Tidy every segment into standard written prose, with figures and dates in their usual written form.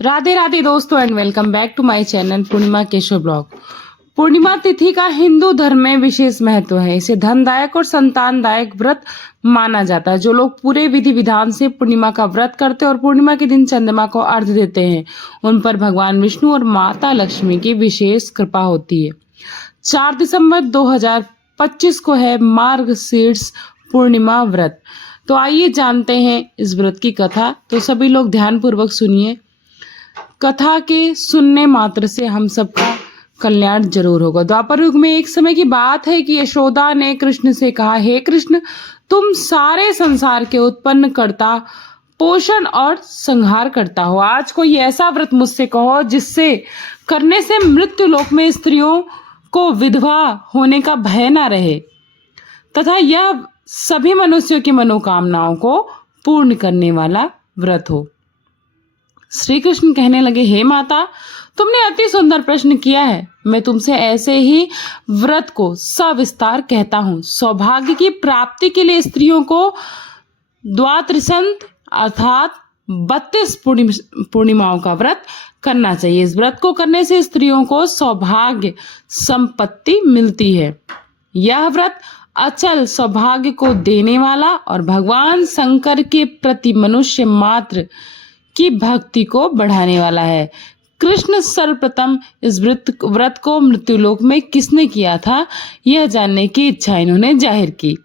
राधे राधे दोस्तों and welcome back to my channel Purnima Keshav blog. पूर्णिमा तिथि का हिंदू धर्म में विशेष महत्व है। इसे धनदायक और संतानदायक व्रत माना जाता है। जो लोग पूरे विधि विधान से पूर्णिमा का व्रत करते हैं और पूर्णिमा के दिन चंद्रमा को अर्घ्य देते हैं, उन पर भगवान विष्णु और माता लक्ष्मी की विशेष कृपा होती है। 4 दिसंबर 2025 को है मार्गशीर्ष पूर्णिमा व्रत। तो आइए जानते हैं इस व्रत की कथा। तो सभी लोग ध्यान पूर्वक सुनिए। कथा के सुनने मात्र से हम सबका कल्याण जरूर होगा। द्वापर युग में एक समय की बात है कि यशोदा ने कृष्ण से कहा, हे कृष्ण, तुम सारे संसार के उत्पन्न करता, पोषण और संहार करता हो। आज कोई ऐसा व्रत मुझसे कहो जिससे करने से मृत्यु लोक में स्त्रियों को विधवा होने का भय ना रहे तथा यह सभी मनुष्यों की मनोकामनाओं को पूर्ण करने वाला व्रत हो। श्री कृष्ण कहने लगे, हे माता, तुमने अति सुंदर प्रश्न किया है। मैं तुमसे ऐसे ही व्रत को सविस्तार कहता हूँ। सौभाग्य की प्राप्ति के लिए स्त्रियों को द्वात्रिशंत अर्थात 32 पूर्णिमाओं का व्रत करना चाहिए। इस व्रत को करने से स्त्रियों को सौभाग्य संपत्ति मिलती है। यह व्रत अचल सौभाग्य को देने वाला और भगवान शंकर के प्रति मनुष्य मात्र की भक्ति को बढ़ाने वाला है। कृष्ण सर्वप्रथम इस व्रत को मृत्युलोक में किसने किया था, यह जानने की इच्छा इन्होंने जाहिर की।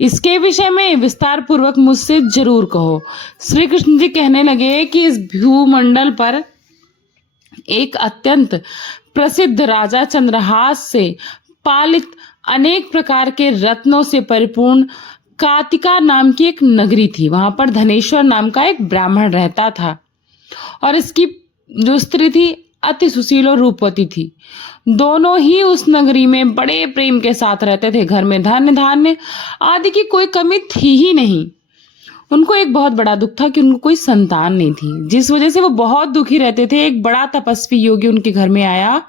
इसके विषय में विस्तार पूर्वक मुझसे जरूर कहो। श्री कृष्ण जी कहने लगे कि इस भूमंडल पर एक अत्यंत प्रसिद्ध राजा चंद्रहास से पालित अनेक प्रकार के रत्नों से परिपूर्ण कातिका नाम की एक नगरी थी। वहां पर धनेश्वर नाम का एक ब्राह्मण रहता था और इसकी जो स्त्री थी अति सुशील और रूपवती थी। दोनों ही उस नगरी में बड़े प्रेम के साथ रहते थे। घर में धन धान्य आदि की कोई कमी थी ही नहीं। उनको एक बहुत बड़ा दुख था कि उनको कोई संतान नहीं थी, जिस वजह से वो बहुत दुखी रहते थे। एक बड़ा तपस्वी योगी उनके घर में आया।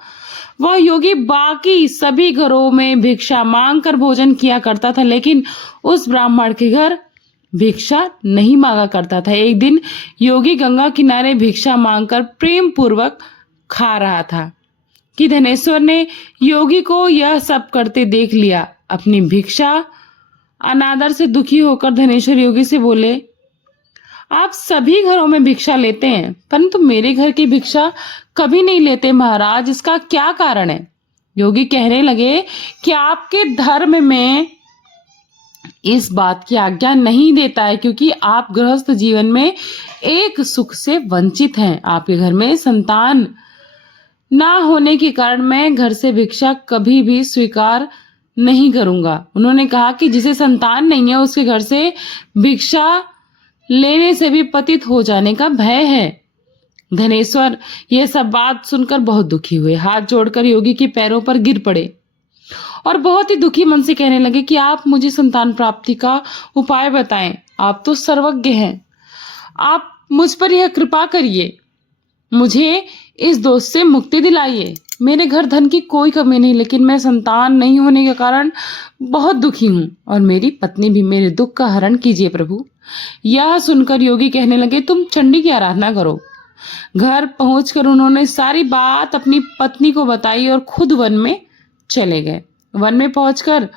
वह योगी बाकी सभी घरों में भिक्षा मांग कर भोजन किया करता था, लेकिन उस ब्राह्मण के घर भिक्षा नहीं मांगा करता था। एक दिन योगी गंगा किनारे भिक्षा मांगकर प्रेम पूर्वक खा रहा था कि धनेश्वर ने योगी को यह सब करते देख लिया। अपनी भिक्षा अनादर से दुखी होकर धनेश्वर योगी से बोले, आप सभी घरों में भिक्षा लेते हैं परंतु मेरे घर की भिक्षा कभी नहीं लेते महाराज, इसका क्या कारण है? योगी कहने लगे कि आपके धर्म में इस बात की आज्ञा नहीं देता है, क्योंकि आप गृहस्थ जीवन में एक सुख से वंचित हैं। आपके घर में संतान ना होने के कारण मैं घर से भिक्षा कभी भी स्वीकार नहीं करूंगा। उन्होंने कहा कि जिसे संतान नहीं है उसके घर से भिक्षा लेने से भी पतित हो जाने का भय है। धनेश्वर यह सब बात सुनकर बहुत दुखी हुए। हाथ जोड़कर योगी के पैरों पर गिर पड़े और बहुत ही दुखी मन से कहने लगे कि आप मुझे संतान प्राप्ति का उपाय बताएं। आप तो सर्वज्ञ हैं, आप मुझ पर यह कृपा करिए, मुझे इस दोष से मुक्ति दिलाइए। मेरे घर धन की कोई कमी नहीं, लेकिन मैं संतान नहीं होने के कारण बहुत दुखी हूँ और मेरी पत्नी भी। मेरे दुख का हरण कीजिए प्रभु। यह सुनकर योगी कहने लगे, तुम चंडी की आराधना करो। घर पहुंचकर उन्होंने सारी बात अपनी पत्नी को बताई और खुद वन में चले गए। वन में पहुंचकर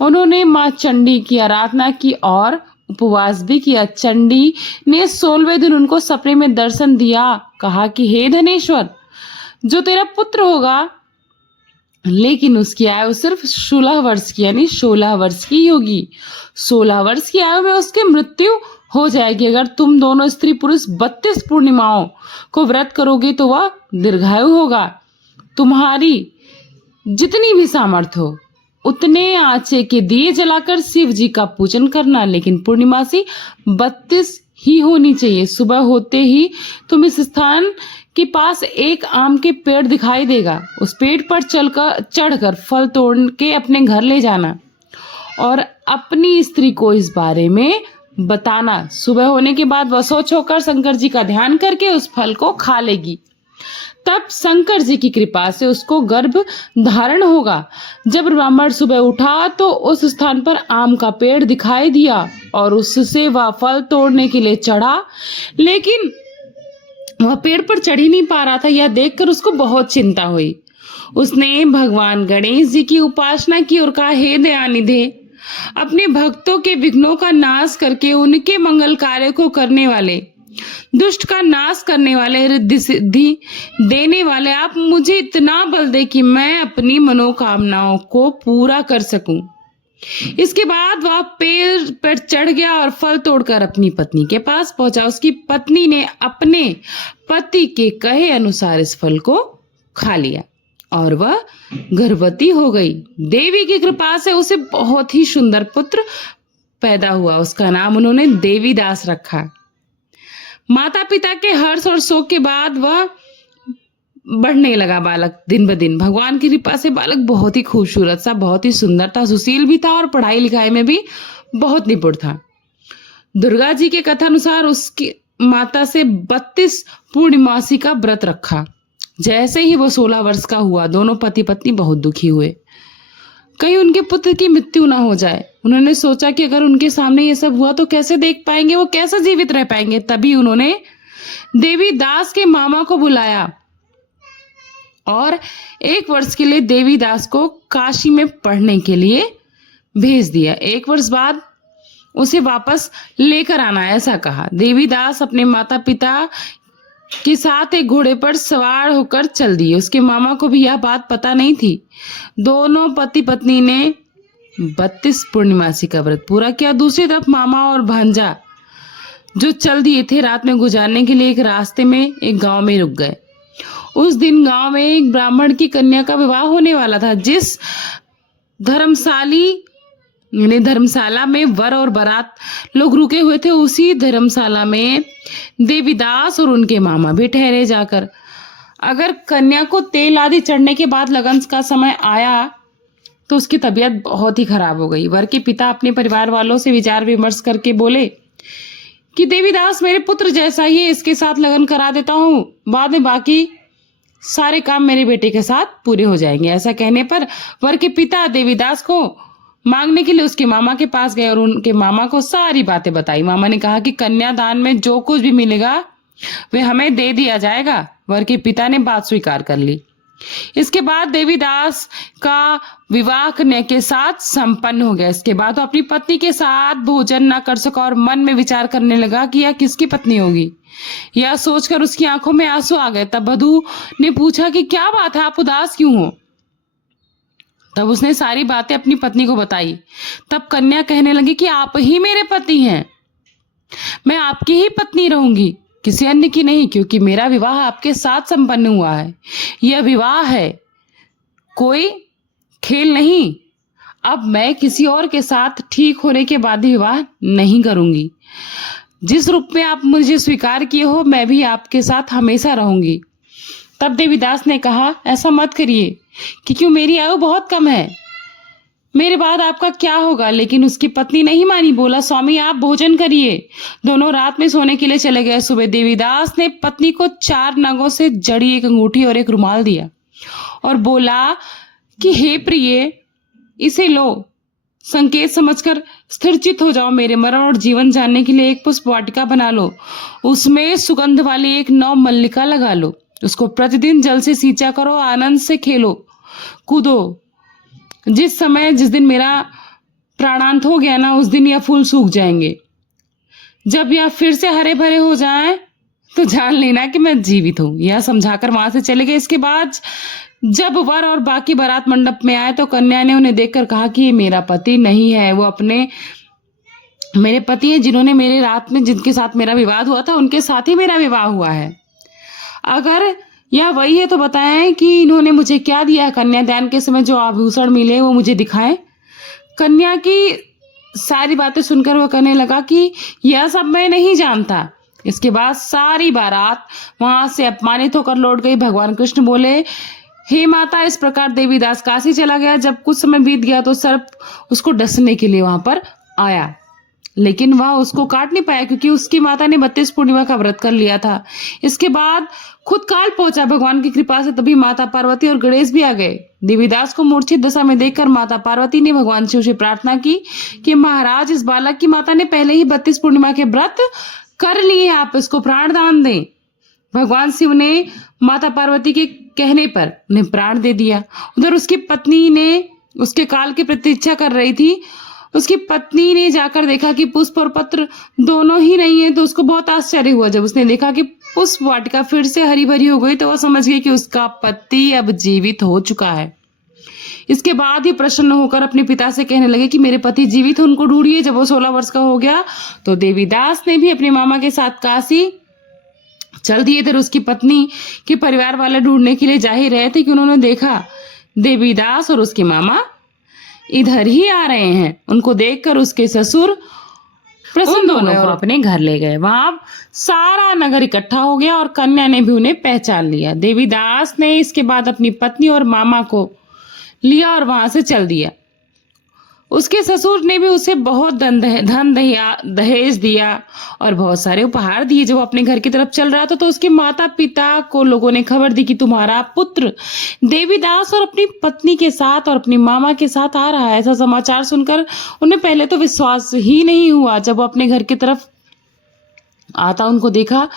उन्होंने मां चंडी की आराधना की और उपवास भी किया। चंडी ने 16वें दिन उनको सपने में दर्शन दिया। कहा कि हे धनेश्वर, जो तेरा पुत्र होगा, लेकिन उसकी आयु सिर्फ 16 वर्ष की यानी 16 वर्ष की होगी। 16 वर्ष की आयु में उसकी मृत्यु हो जाएगी। अगर तुम दोनों स्त्री पुरुष 32 पूर्णिमाओं को व्रत करोगे तो वह दीर्घायु होगा। तुम्हारी जितनी भी सामर्थ्य हो उतने आंचे के दिए जलाकर शिव जी का पूजन करना, लेकिन पूर्णिमासी 32 ही होनी चाहिए। सुबह होते ही तुम इस स्थान के पास एक आम के पेड़ दिखाई देगा। उस पेड़ पर चढ़कर फल तोड़ के अपने घर ले जाना और अपनी स्त्री को इस बारे में बताना। सुबह होने के बाद वह सोच होकर शंकर जी का ध्यान करके उस फल को खा लेगी। तब शंकर जी की कृपा से उसको गर्भ धारण होगा। जब ब्राह्मण सुबह उठा तो उस स्थान पर आम का पेड़ दिखाई दिया और उससे वह फल तोड़ने के लिए चढ़ा, लेकिन वह पेड़ पर चढ़ ही नहीं पा रहा था। यह देखकर उसको बहुत चिंता हुई। उसने भगवान गणेश जी की उपासना की और कहा, हे दयानिधे, अपने भक्तों के विघ्नों का नाश करके उनके मंगल कार्य को करने वाले, दुष्ट का नाश करने वाले, रिद्धि सिद्धि देने वाले, आप मुझे इतना बल दे कि मैं अपनी मनोकामनाओं को पूरा कर सकूं। इसके बाद वह पेड़ पर चढ़ गया और फल तोड़कर अपनी पत्नी के पास पहुंचा। उसकी पत्नी ने अपने पति के कहे अनुसार इस फल को खा लिया और वह गर्भवती हो गई। देवी की कृपा से उसे बहुत ही सुंदर पुत्र पैदा हुआ। उसका नाम उन्होंने देवीदास रखा। माता पिता के हर्ष और शोक के बाद वह बढ़ने लगा बालक दिन ब दिन। भगवान की कृपा से बालक बहुत ही खूबसूरत सा, बहुत ही सुंदर था, सुशील भी था और पढ़ाई लिखाई में भी बहुत निपुण था। दुर्गा जी के कथानुसार उसकी माता से 32 पूर्णिमासी का व्रत रखा। जैसे ही वो 16 वर्ष का हुआ, दोनों पति पत्नी बहुत दुखी हुए, कहीं उनके पुत्र की मृत्यु ना हो जाए। उन्होंने सोचा कि अगर उनके सामने ये सब हुआ तो कैसे देख पाएंगे, वो कैसे जीवित रह पाएंगे। तभी उन्होंने देवीदास के मामा को बुलाया और 1 वर्ष के लिए देवीदास को काशी में पढ़ने के लिए भेज दिया। 1 वर्ष बाद उसे वापस लेकर आना, ऐसा कहा। देवीदास अपने माता पिता के साथ एक घोड़े पर सवार होकर चल दिए। उसके मामा को भी यह बात पता नहीं थी। दोनों पति पत्नी ने 32 पूर्णिमासी का व्रत पूरा किया। दूसरी तरफ मामा और भांजा जो चल दिए थे रात में गुजारने के लिए, एक रास्ते में एक गांव में रुक गए। उस दिन गांव में एक ब्राह्मण की कन्या का विवाह होने वाला था। जिस धर्मशाला में वर और बारात लोग रुके हुए थे, उसी धर्मशाला में देवीदास और उनके मामा भी ठहरे जाकर। अगर कन्या को तेल आदि चढ़ने के बाद लगन का समय आया तो उसकी तबीयत बहुत ही खराब हो गई। वर के पिता अपने परिवार वालों से विचार विमर्श करके बोले कि देवीदास मेरे पुत्र जैसा ही है, इसके साथ लगन करा देता हूँ, बाद में बाकी सारे काम मेरे बेटे के साथ पूरे हो जाएंगे। ऐसा कहने पर वर के पिता देवीदास को मांगने के लिए उसके मामा के पास गए और उनके मामा को सारी बातें बताई। मामा ने कहा कि कन्यादान में जो कुछ भी मिलेगा वे हमें दे दिया जाएगा। वर के पिता ने बात स्वीकार कर ली। इसके बाद देवीदास का विवाह कन्या के साथ संपन्न हो गया। इसके बाद वो अपनी पत्नी के साथ भोजन न कर सका और मन में विचार करने लगा कि यह किसकी पत्नी होगी। यह सोचकर उसकी आंखों में आंसू आ गए। तब वधू ने पूछा कि क्या बात है, आप उदास क्यों हो? तब उसने सारी बातें अपनी पत्नी को बताई। तब कन्या कहने लगी कि आप ही मेरे पति हैं, मैं आपकी ही पत्नी रहूंगी, किसी अन्य की नहीं, क्योंकि मेरा विवाह आपके साथ संपन्न हुआ है। यह विवाह है, कोई खेल नहीं। अब मैं किसी और के साथ ठीक होने के बाद ही विवाह नहीं करूंगी। जिस रूप में आप मुझे स्वीकार किए हो, मैं भी आपके साथ हमेशा रहूंगी। तब देवीदास ने कहा, ऐसा मत करिए कि क्यों, मेरी आयु बहुत कम है, मेरे बाद आपका क्या होगा। लेकिन उसकी पत्नी नहीं मानी, बोला, स्वामी आप भोजन करिए। दोनों रात में सोने के लिए चले गए। सुबह देवीदास ने पत्नी को 4 नगों से जड़ी एक अंगूठी और एक रुमाल दिया और बोला कि हे प्रिय, इसे लो, संकेत समझकर स्थिरचित हो जाओ। मेरे मरण और जीवन जानने के लिए एक पुष्प वाटिका बना लो, उसमें सुगंध वाली एक 9 मल्लिका लगा लो, उसको प्रतिदिन जल से सींचा करो, आनंद से खेलो कूदो। जिस दिन मेरा प्राणांत हो गया ना, उस दिन यह फूल सूख जाएंगे। जब यह फिर से हरे भरे हो जाएं तो जान लेना कि मैं जीवित हूं। यह समझाकर वहां से चले गए। इसके बाद जब वर और बाकी बारात मंडप में आए तो कन्या ने उन्हें देखकर कहा कि ये मेरा पति नहीं है, वो मेरे पति है, जिन्होंने मेरे रात में जिनके साथ मेरा विवाद हुआ था उनके साथ ही मेरा विवाह हुआ है। अगर यह वही है तो बताएं कि इन्होंने मुझे क्या दिया। कन्यादान के समय जो आभूषण मिले वो मुझे दिखाएं। कन्या की सारी बातें सुनकर वह कहने लगा कि यह सब मैं नहीं जानता। इसके बाद सारी बारात वहां से अपमानित होकर लौट गई। भगवान कृष्ण बोले, हे माता, इस प्रकार देवीदास काशी चला गया। जब कुछ समय बीत गया तो सर्प उसको डसने के लिए वहां पर आया, लेकिन वह उसको काट नहीं पाया क्योंकि उसकी माता ने 32 पूर्णिमा का व्रत कर लिया था। इसके बाद खुद काल पहुंचा भगवान की कृपा से। तभी माता पार्वती और गणेश भी आ गए। देवीदास को मूर्छित दशा में देखकर माता पार्वती ने भगवान शिव से प्रार्थना की कि महाराज, इस बालक की माता ने पहले ही 32 पूर्णिमा के व्रत कर लिए, आप इसको प्राण दान दें। भगवान शिव ने माता पार्वती के कहने पर उन्हें प्राण दे दिया। उधर उसकी पत्नी ने उसके काल की प्रतीक्षा कर रही थी। उसकी पत्नी ने जाकर देखा कि पुष्प और पत्र दोनों ही नहीं है, तो उसको बहुत आश्चर्य हुआ। जब उसने देखा कि पुष्प वाटिका फिर से हरी भरी हो गई, तो वह समझ गई कि उसका पति अब जीवित हो चुका है। इसके बाद ही प्रसन्न होकर अपने पिता से कहने लगे कि मेरे पति जीवित हैं, उनको ढूंढिए। जब वो 16 वर्ष का हो गया तो देवीदास ने भी अपने मामा के साथ काशी चल दिए। इधर उसकी पत्नी के परिवार वाले ढूंढने के लिए जा ही रहे थे कि उन्होंने देखा देवीदास और उसके मामा इधर ही आ रहे हैं। उनको देखकर उसके ससुर प्रसन्न हो गए और अपने घर ले गए। वहां सारा नगर इकट्ठा हो गया और कन्या ने भी उन्हें पहचान लिया। देवीदास ने इसके बाद अपनी पत्नी और मामा को लिया और वहां से चल दिया। उसके ससुर ने भी उसे बहुत धन दहेज दिया और बहुत सारे उपहार दिए। जब वो अपने घर की तरफ चल रहा था तो उसके माता पिता को लोगों ने खबर दी कि तुम्हारा पुत्र देवीदास और अपनी पत्नी के साथ और अपनी मामा के साथ आ रहा है। ऐसा समाचार सुनकर उन्हें पहले तो विश्वास ही नहीं हुआ। जब वो अपने घर की तरफ आता उनको देखा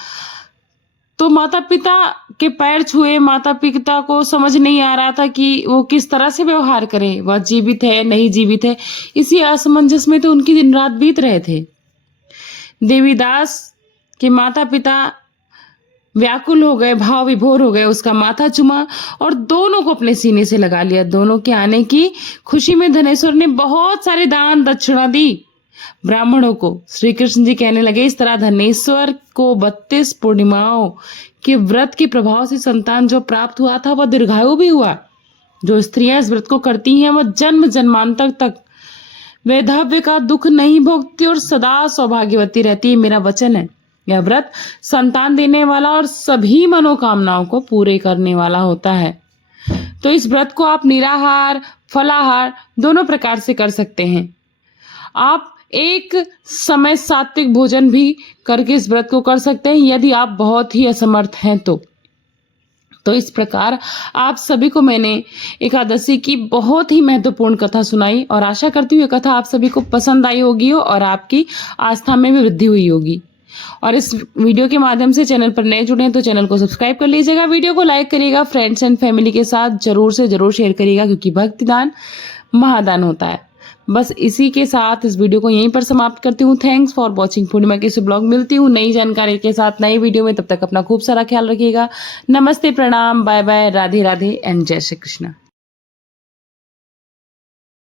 तो माता पिता के पैर छुए। माता पिता को समझ नहीं आ रहा था कि वो किस तरह से व्यवहार करे, वह जीवित है नहीं जीवित है। इसी असमंजस में तो उनकी दिन रात बीत रहे थे। देवीदास के माता पिता व्याकुल हो गए, भाव विभोर हो गए। उसका माथा चुमा और दोनों को अपने सीने से लगा लिया। दोनों के आने की खुशी में धनेश्वर ने बहुत सारे दान दक्षिणा दी ब्राह्मणों को। श्री कृष्ण जी कहने लगे, इस तरह धनेश्वर को 32 पूर्णिमाओं के व्रत के प्रभाव से संतान जो प्राप्त हुआ था वह दीर्घायु भी हुआ। जो स्त्रियां इस व्रत को करती हैं वह जन्म जन्मांतर तक वैधव्य का दुख नहीं भोगती और सदा सौभाग्यवती रहती है। मेरा वचन है, यह व्रत संतान देने वाला और सभी मनोकामनाओं को पूरे करने वाला होता है। तो इस व्रत को आप निराहार फलाहार दोनों प्रकार से कर सकते हैं। आप एक समय सात्विक भोजन भी करके इस व्रत को कर सकते हैं यदि आप बहुत ही असमर्थ हैं तो इस प्रकार आप सभी को मैंने एकादशी की बहुत ही महत्वपूर्ण कथा सुनाई और आशा करती हूँ ये कथा आप सभी को पसंद आई होगी और आपकी आस्था में भी वृद्धि हुई होगी। और इस वीडियो के माध्यम से चैनल पर नए जुड़े हैं तो चैनल को सब्सक्राइब कर लीजिएगा, वीडियो को लाइक करिएगा, फ्रेंड्स एंड फैमिली के साथ जरूर से जरूर शेयर करिएगा, क्योंकि भक्ति दान महादान होता है। बस इसी के साथ इस वीडियो को यहीं पर समाप्त करती हूँ। थैंक्स फॉर वॉचिंग पूर्णिमा के ब्लॉग। मिलती हूँ नई जानकारी के साथ नई वीडियो में। तब तक अपना खूब सारा ख्याल रखिएगा। नमस्ते, प्रणाम, bye bye, Radhe Radhe and जय श्री कृष्ण।